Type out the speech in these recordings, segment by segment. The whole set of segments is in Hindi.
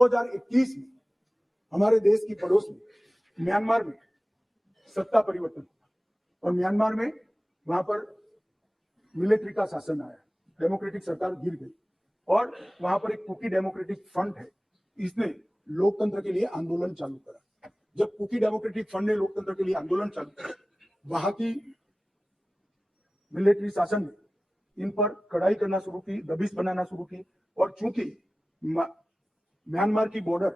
2021 में हमारे देश की पड़ोस में म्यांमार में सत्ता परिवर्तन हुआ और म्यांमार में वहां पर मिलिट्री का शासन आया, डेमोक्रेटिक सरकार गिर गई और वहां पर एक कुकी डेमोक्रेटिक फ्रंट है, इसने लोकतंत्र के लिए आंदोलन चालू करा। जब कुकी डेमोक्रेटिक फ्रंट ने लोकतंत्र के लिए आंदोलन चालू करा, वहां की मिलिट्री शासन ने इन पर कड़ाई करना शुरू की, दबिश बनाना शुरू की और चूंकि म्यांमार की बॉर्डर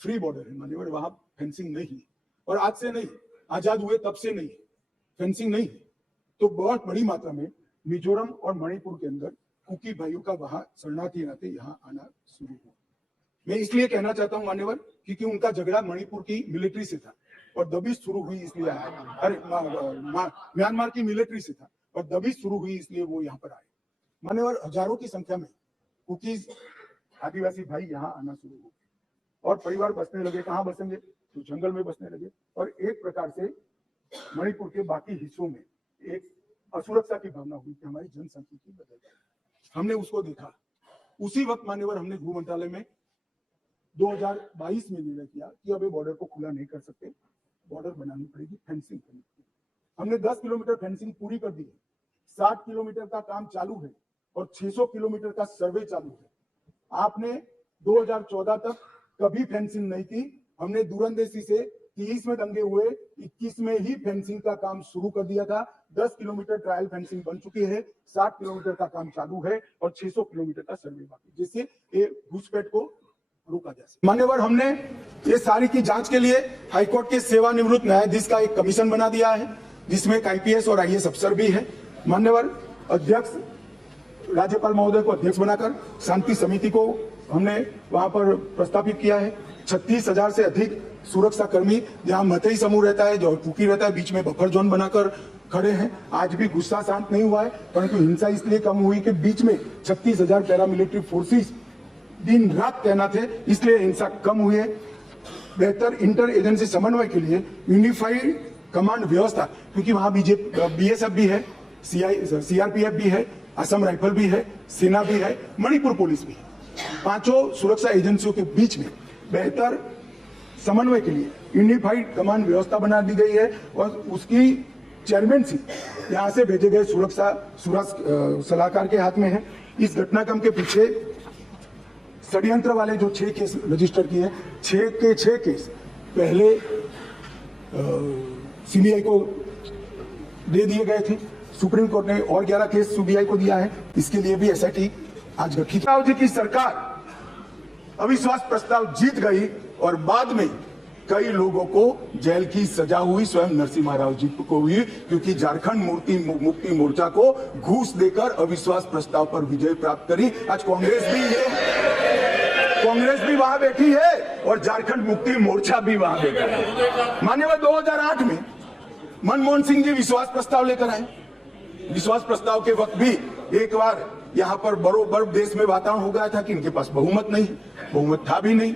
फ्री बॉर्डर है, मान्यवर वहां फेंसिंग नहीं है और आज से नहीं, आजाद हुए तब से नहीं फेंसिंग नहीं है, तो बहुत बड़ी मात्रा में मिजोरम और मणिपुर के अंदर कुकी भाइयों का वहां शरणार्थी नाते यहाँ आना शुरू हुआ। मैं इसलिए कहना चाहता हूं मान्यवर, क्योंकि उनका झगड़ा मणिपुर की मिलिट्री से था और दबिश शुरू हुई इसलिए आया, अरे म्यांमार की मिलिट्री से था और दबिश शुरू हुई इसलिए वो यहाँ पर आए। मान्यवर, हजारों की संख्या में कुकीज आदिवासी भाई यहाँ आना शुरू हो गए और परिवार बसने लगे। कहाँ बसेंगे? तो जंगल में बसने लगे और एक प्रकार से मणिपुर के बाकी हिस्सों में एक असुरक्षा की भावना हुई कि हमारी जनसंख्या बदल गई। हमने उसको देखा। उसी वक्त मान्यवर हमने गृह मंत्रालय में 2022 में निर्णय किया कि अब ये बॉर्डर को खुला नहीं कर सकते, बॉर्डर बनानी पड़ेगी, फेंसिंग करनी पड़ेगी। हमने 10 किलोमीटर फेंसिंग पूरी कर दी है, 60 किलोमीटर का काम चालू है और 600 किलोमीटर का सर्वे चालू है। आपने 2014 तक कभी फेंसिंग नहीं की, हमने दूरंदेशी से 30 में दंगे हुए, 21 में ही फेंसिंग का काम शुरू कर दिया था। 10 किलोमीटर ट्रायल फेंसिंग बन चुकी है, 60 किलोमीटर का काम चालू है और 600 किलोमीटर का सर्वे बाकी, जिससे ये घुसपैठ को रोका जा सके। मान्यवर, हमने ये सारी की जांच के लिए हाईकोर्ट के सेवानिवृत्त न्यायाधीश का एक कमीशन बना दिया है, जिसमें एक IPS और IAS अफसर भी है। मान्यवर, अध्यक्ष राज्यपाल महोदय को अध्यक्ष बनाकर शांति समिति को हमने वहां पर प्रस्तावित किया है। 36,000 से अधिक सुरक्षा कर्मी जहां मतई समूह रहता है, जो कुकी रहता है, बीच में बफर जोन बनाकर खड़े हैं। आज भी गुस्सा शांत नहीं हुआ है, परंतु हिंसा इसलिए कम हुई कि बीच में 36,000 पैरामिलिट्री फोर्सेस दिन रात तैनात है, इसलिए हिंसा कम हुई है। बेहतर इंटर एजेंसी समन्वय के लिए यूनिफाइड कमांड व्यवस्था, क्योंकि वहां BSF भी है, CRPF भी है, असम राइफल भी है, सेना भी है, मणिपुर पुलिस भी है। पांचों सुरक्षा एजेंसियों के बीच में बेहतर समन्वय के लिए यूनिफाइड कमांड व्यवस्था बना दी गई है और उसकी चेयरमैनशिप यहां से भेजे गए सुरक्षा सलाहकार के हाथ में है। इस घटनाक्रम के पीछे षड्यंत्र वाले जो 6 केस रजिस्टर किए, 6 के 6 केस पहले CBI को दे दिए गए थे। सुप्रीम कोर्ट ने और 11 केस CBI को दिया है। इसके लिए भी SIT आज गठित। राव जी की सरकार अविश्वास प्रस्ताव जीत गई और बाद में कई लोगों को जेल की सजा हुई, स्वयं नरसिम्हा राव जी को हुई, क्योंकि झारखंड मुक्ति मोर्चा को घूस देकर अविश्वास प्रस्ताव पर विजय प्राप्त करी। आज कांग्रेस भी वहां बैठी है और झारखंड मुक्ति मोर्चा भी वहां बैठा है। मान्यवर, 2008 में मनमोहन सिंह जी विश्वास प्रस्ताव लेकर आए। विश्वास प्रस्ताव के वक्त भी एक बार यहाँ पर बरोबर देश में वातावरण हो गया था कि इनके पास बहुमत नहीं, बहुमत था भी नहीं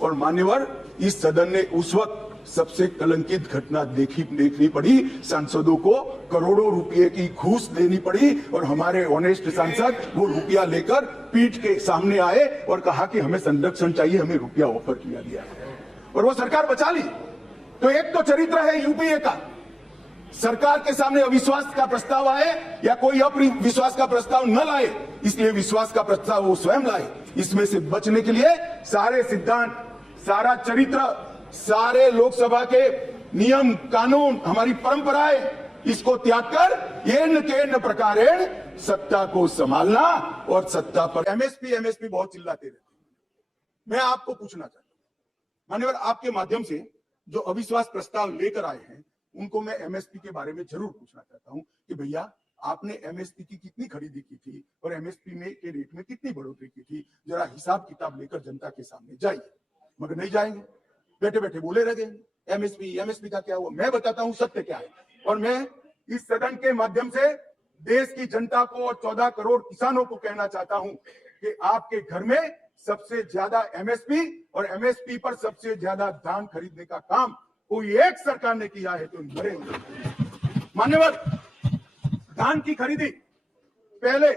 और मान्यवर, इस सदन ने उस वक्त सबसे कलंकित घटना देखनी पड़ी। सांसदों को करोड़ों रुपए की घूस देनी पड़ी और हमारे ऑनेस्ट सांसद वो रुपया लेकर पीठ के सामने आए और कहा कि हमें संरक्षण चाहिए, हमें रुपया ऑफर किया गया और वो सरकार बचा ली। तो एक तो चरित्र है UPA का, सरकार के सामने अविश्वास का प्रस्ताव आए या कोई अविश्वास का प्रस्ताव न लाए, इसलिए विश्वास का प्रस्ताव वो स्वयं लाए। इसमें से बचने के लिए सारे सिद्धांत, सारा चरित्र, सारे लोकसभा के नियम कानून, हमारी परंपराएं, इसको त्याग कर येन केन प्रकारेण सत्ता को संभालना और सत्ता पर MSP बहुत चिल्लाते रहते। मैं आपको पूछना चाहता हूं मान्यवर, आपके माध्यम से जो अविश्वास प्रस्ताव लेकर आए हैं उनको मैं MSP के बारे में जरूर पूछना चाहता हूं कि भैया, आपने MSP की कितनी खरीदी की थी और MSP में के रेट में कितनी बढ़ोतरी की थी? जरा हिसाब किताब लेकर जनता के सामने जाइए। मगर नहीं जाएंगे, बैठे बैठे बोले रह गए MSP का क्या हुआ। मैं बताता हूं सत्य क्या है और मैं इस सदन के माध्यम से देश की जनता को और 14 करोड़ किसानों को कहना चाहता हूं कि आपके घर में सबसे ज्यादा MSP और MSP पर सबसे ज्यादा धान खरीदने का काम कोई एक सरकार ने किया है तो नरेंद्र। मान्यवर, धान की खरीदी पहले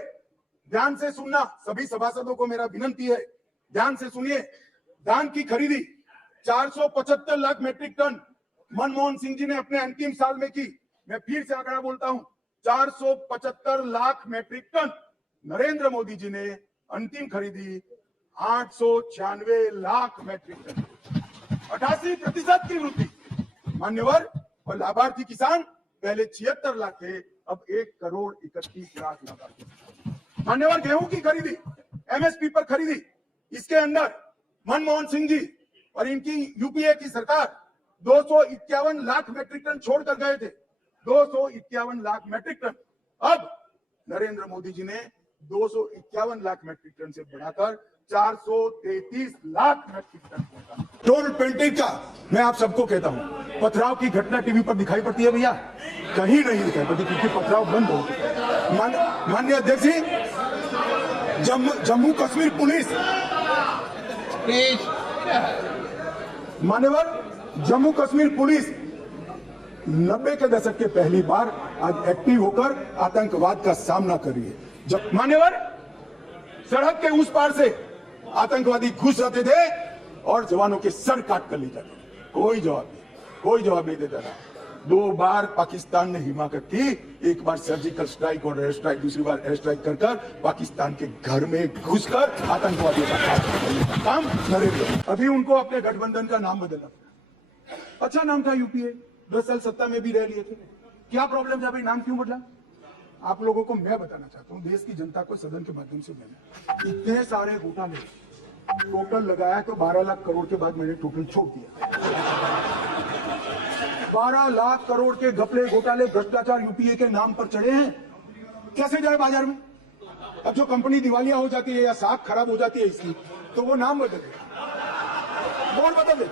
ध्यान से सुनना, सभी सभासदों को मेरा विनंती है, ध्यान से सुनिए। धान की खरीदी 475 लाख मैट्रिक टन मनमोहन सिंह जी ने अपने अंतिम साल में की। मैं फिर से आंकड़ा बोलता हूं, 475 लाख मैट्रिक टन। नरेंद्र मोदी जी ने अंतिम खरीदी 896 लाख मैट्रिक टन, 88% की वृद्धि। मान्यवर और लाभार्थी किसान पहले 76 लाख थे, अब 1,31,00,000 लाभार्थी। मान्यवर गेहूं की खरीदी, एमएसपी पर खरीदी, इसके अंदर मनमोहन सिंह जी और इनकी यूपीए की सरकार 251 लाख मैट्रिक टन छोड़कर गए थे, 251 लाख मैट्रिक टन। अब नरेंद्र मोदी जी ने 251 लाख मैट्रिक टन से बढ़ाकर 433 लाख मैट्रिक टन पहुंचा। टोल पेंटिंग का मैं आप सबको कहता हूं, पथराव की घटना टीवी पर दिखाई पड़ती है भैया? कहीं नहीं दिखाई पड़ती, क्योंकि पथराव बंद हो चुका है। माननीय अध्यक्ष जी, जम्मू कश्मीर पुलिस, मान्यवर जम्मू कश्मीर पुलिस 90 के दशक के पहली बार आज एक्टिव होकर आतंकवाद का सामना कर रही है। जब मान्यवर सड़क के उस पार से आतंकवादी घुस जाते थे और जवानों के सर काट कर ले जाते, कोई जवाब नहीं देता था। 2 बार पाकिस्तान ने हिमाकत की, एक बार सर्जिकल स्ट्राइक और एयर स्ट्राइक, दूसरी बार एयर स्ट्राइक कर पाकिस्तान के घर में घुसकर आतंकवादियों का काम नरेंद्र। अभी उनको अपने गठबंधन का नाम बदलना, अच्छा नाम था यूपीए, 10 साल सत्ता में भी रह लिए थे, क्या प्रॉब्लम था भाई, नाम क्यों बदला? आप लोगों को मैं बताना चाहता हूं, देश की जनता को सदन के माध्यम से मैंने इतने सारे घोटाले टोटल लगाया तो 12 लाख करोड़ के बाद मैंने टोटल छोड़ दिया। 12 लाख करोड़ के घपले घोटाले भ्रष्टाचार यूपीए के नाम पर चढ़े हैं, कैसे जाए बाजार में? अब जो कंपनी दिवालिया हो जाती है या साख खराब हो जाती है इसकी, तो वो नाम बदल दे, बोर्ड बदल दे,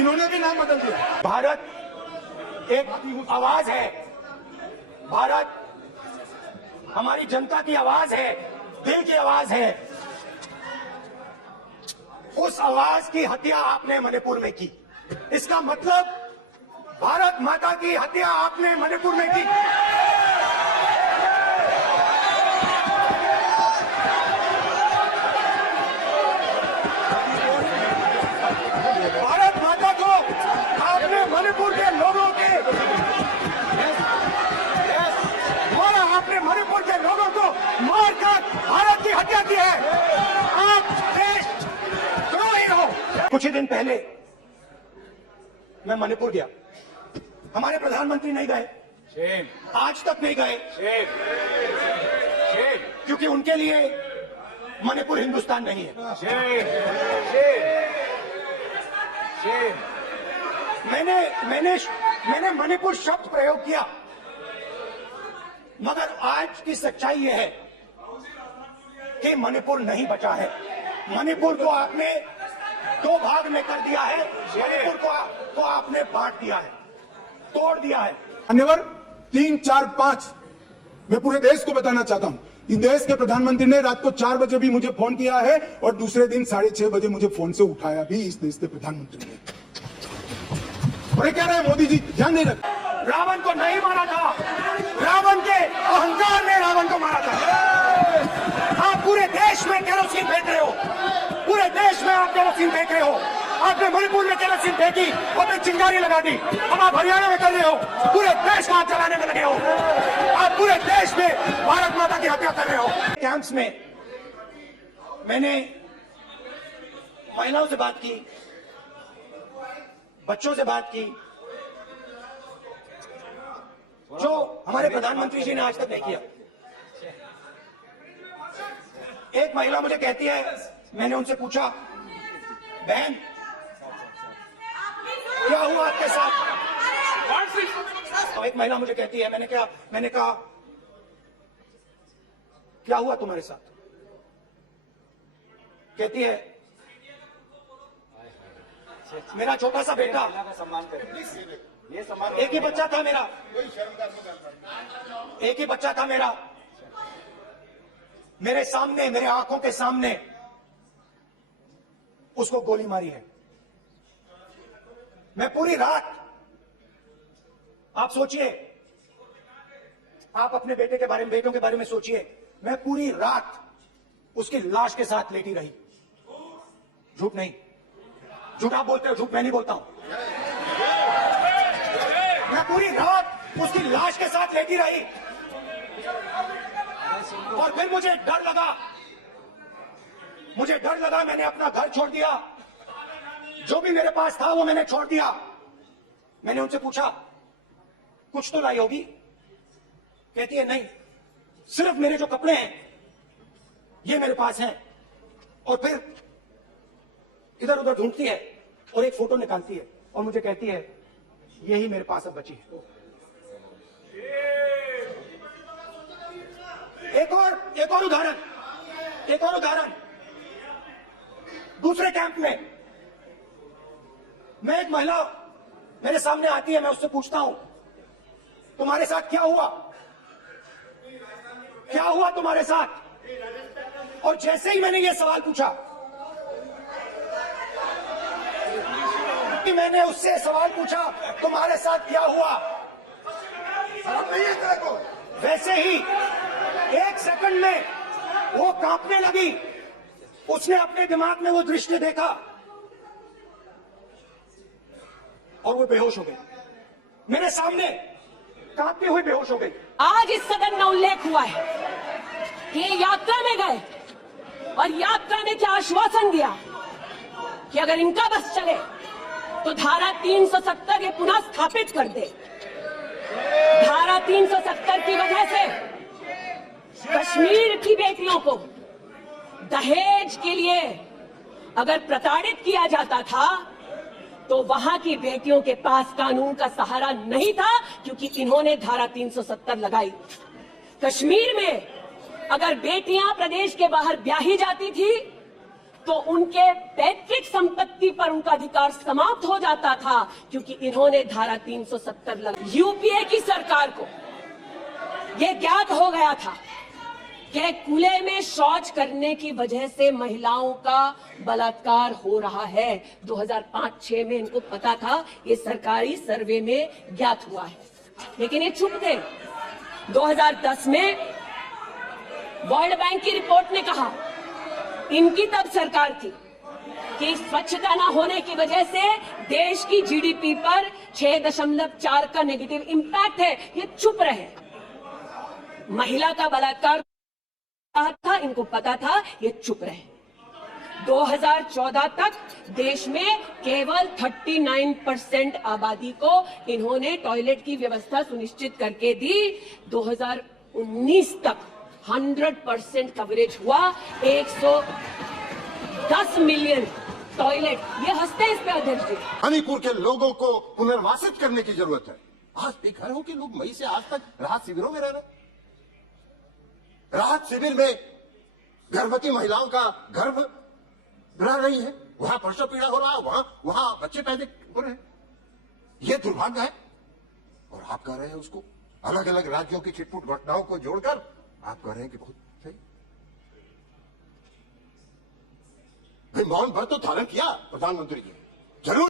इन्होंने भी नाम बदल दिया। भारत एक आवाज है, भारत हमारी जनता की आवाज है, दिल की आवाज है। उस आवाज की हत्या आपने मणिपुर में की, इसका मतलब भारत माता की हत्या आपने मणिपुर में की। भारत माता को आपने मणिपुर के लोगों के आपने मणिपुर के लोगों को मारकर भारत की हत्या की है। आप देशद्रोही हो। कुछ ही दिन पहले मैं मणिपुर गया, हमारे प्रधानमंत्री नहीं गए, आज तक नहीं गए, क्योंकि उनके लिए मणिपुर हिंदुस्तान नहीं है। मैंने मणिपुर शब्द प्रयोग किया, मगर आज की सच्चाई यह है कि मणिपुर नहीं बचा है। मणिपुर को आपने 2 भाग में कर दिया है, मणिपुर को आपने बांट दिया है, तोड़ दिया है। मान्यवर 3, 4, 5 मैं पूरे देश को बताना चाहता हूं, इस देश के प्रधानमंत्री ने रात को 4 बजे भी मुझे फोन किया है और दूसरे दिन 6:30 बजे मुझे फोन से उठाया भी इस देश के प्रधानमंत्री ने। और क्या रहे मोदी जी, ध्यान नहीं रखते। रावण को नहीं मारा था, रावण के अहंकार ने रावण को मारा था। आप पूरे देश में केरोसिन फेंक रहे हो, पूरे देश में आप केरोसिन फेंक रहे हो। आपने मणिपुर में केरोसिन फेंकी, अपनी चिंगारी लगा दी। अब आप हरियाणा में कर रहे हो, पूरे देश को आप जलाने में लगे हो। आप पूरे देश में भारत माता की हत्या कर रहे हो। कैंप्स में मैंने महिलाओं से बात की, बच्चों से बात की, जो हमारे प्रधानमंत्री जी ने आज तक नहीं किया। एक महिला मुझे कहती है, मैंने उनसे पूछा, बहन क्या हुआ आपके साथ? तो एक महिला मुझे कहती है, मैंने कहा क्या हुआ तुम्हारे साथ? कहती है, मेरा छोटा सा बेटा, एक ही बच्चा था मेरा, एक ही बच्चा था मेरा, मेरे सामने, मेरे आंखों के सामने उसको गोली मारी है। मैं पूरी रात, आप सोचिए, आप अपने बेटे के बारे में, बेटों के बारे में सोचिए, मैं पूरी रात उसकी लाश के साथ लेटी रही। झूठ नहीं, झूठ आप बोलते हो, झूठ मैं नहीं बोलता हूं। मैं पूरी रात उसकी लाश के साथ लेटी रही और फिर मुझे डर लगा, मैंने अपना घर छोड़ दिया, जो भी मेरे पास था वो मैंने छोड़ दिया। मैंने उनसे पूछा कुछ तो लाई होगी, कहती है नहीं, सिर्फ मेरे जो कपड़े हैं ये मेरे पास हैं। और फिर इधर उधर ढूंढती है और एक फोटो निकालती है और मुझे कहती है यही मेरे पास अब बची है। एक और उदाहरण, दूसरे कैंप में मैं एक महिला मेरे सामने आती है, मैं उससे पूछता हूं तुम्हारे साथ क्या हुआ तुम्हारे साथ? और जैसे ही मैंने ये सवाल पूछा, मैंने उससे सवाल पूछा तुम्हारे साथ क्या हुआ, वैसे ही एक सेकंड में वो कांपने लगी। उसने अपने दिमाग में वो दृश्य देखा और वो बेहोश हो गई मेरे सामने, कांपते हुए बेहोश हो गई। आज इस सदन में उल्लेख हुआ है कि ये यात्रा में गए और यात्रा में क्या आश्वासन दिया कि अगर इनका बस चले तो धारा 370 ये पुनः स्थापित कर दे। धारा 370 की वजह से कश्मीर की बेटियों को दहेज के लिए अगर प्रताड़ित किया जाता था तो वहां की बेटियों के पास कानून का सहारा नहीं था, क्योंकि इन्होंने धारा 370 लगाई। कश्मीर में अगर बेटियां प्रदेश के बाहर ब्याही जाती थी तो उनके पैतृक संपत्ति पर उनका अधिकार समाप्त हो जाता था, क्योंकि इन्होंने धारा 370 लगाई। यूपीए की सरकार को यह ज्ञात हो गया था कि खुले में शौच करने की वजह से महिलाओं का बलात्कार हो रहा है। 2005-6 में इनको पता था, ये सरकारी सर्वे में ज्ञात हुआ है, लेकिन ये चुप थे। 2010 में वर्ल्ड बैंक की रिपोर्ट ने कहा, इनकी तब सरकार थी, कि स्वच्छता न होने की वजह से देश की जीडीपी पर 6.4 का नेगेटिव इंपैक्ट है। ये चुप रहे। महिला का बलात्कार था, इनको पता था, ये चुप रहे। 2014 तक देश में केवल 39% आबादी को इन्होंने टॉयलेट की व्यवस्था सुनिश्चित करके दी। 2019 तक 100% कवरेज हुआ। 110 मिलियन टॉयलेट। ये हंसते हैं इस पे अध्यक्ष जी। मणिपुर के लोगों को पुनर्वासित करने की जरूरत है। आज बेघर हो के लोग मई से आज तक राहत शिविरों में रह रहे हैं। राहत शिविर में गर्भवती महिलाओं का गर्भ रह रही है, वहां प्रसव पीड़ा हो रहा है, वहां बच्चे पैदा हो रहे हैं। यह दुर्भाग्य है। और आप कह रहे हैं उसको अलग अलग राज्यों की छिटपुट घटनाओं को जोड़कर आप कह रहे हैं कि बहुत सही। मौन व्रत तो धारण किया प्रधानमंत्री जी, जरूर।